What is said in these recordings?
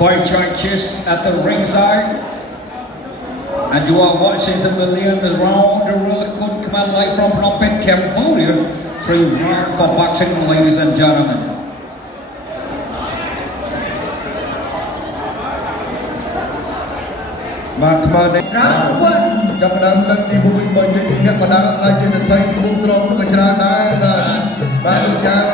for judges at the ringside. And you are watching the millions around the world. Come on, live from Phnom Penh, Cambodia. 3 rounds for boxing, ladies and gentlemen. បាទថ្មនេះចាប់ផ្ដើមដឹកទីមុខវិញបើយើងអ្នកបណ្ដាលឲ្យជាសេដ្ឋីក្បួនស្រោមនឹងក៏ច្រើនដែរបាទលោកយ៉ាង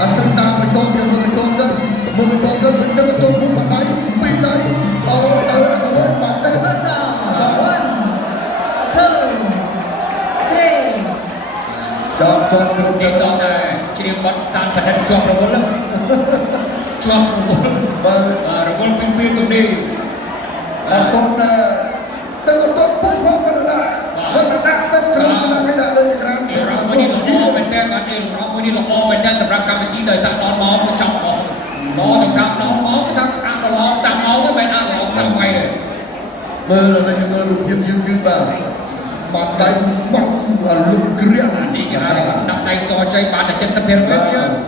អត់ទៅតាមទៅតទៅមើលតសិនមើលតសិនទៅទៅពុកបាត់ដៃពីដៃអូទៅអត់ទៅបាត់ដៃចាប់គ្រប់ទៅដល់ជ្រាបបាត់សានបដិជាប់រវល់ជាប់រវល់បើរវល់ពីពីទៅនេះអត់ទៅទៅពុកផងក៏ដែរគាត់ដាក់ទៅក្នុងក្នុងគេដាក់លើច្រានរងមួយនេះល្អមែនតើអត់ទេរងមួយនេះល្អមែនតើសម្រាប់កម្ពុជាដោយសារដល់មកទៅចាប់មកទៅតាមដល់មកទៅតាមអាឡងតាមមកទៅមិនអាឡងតាមໄວទេមើលលេងមើលរូបភាពយើងគឺបាទបាត់ដៃមកលុបក្រៀកនេះគេហៅដាក់ដៃសចៃបានតែ 70% 70%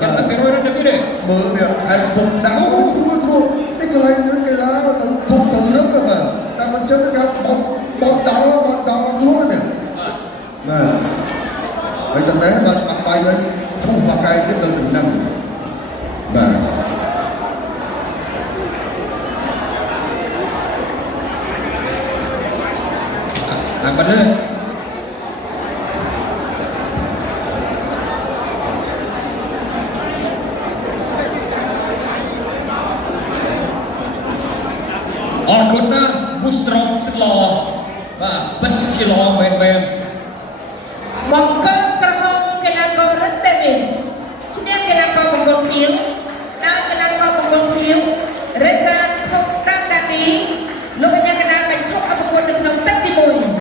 ទៅទេមើលនេះហើយគុំដៅស្រួលនេះកន្លែងនឹងកីឡាទៅគុំទៅរឹកបាទតែមិនចឹងគេបោកដៅខ្លួននេះបាទហើយតើបាទអត់បាយហើយឈូសមកកាយទៀតទៅតំណឹងបាទអាបាត់លើអរគុណណាស់បុស្ត្រងស្លោបាទពិតជាល្អមែនបង្កើ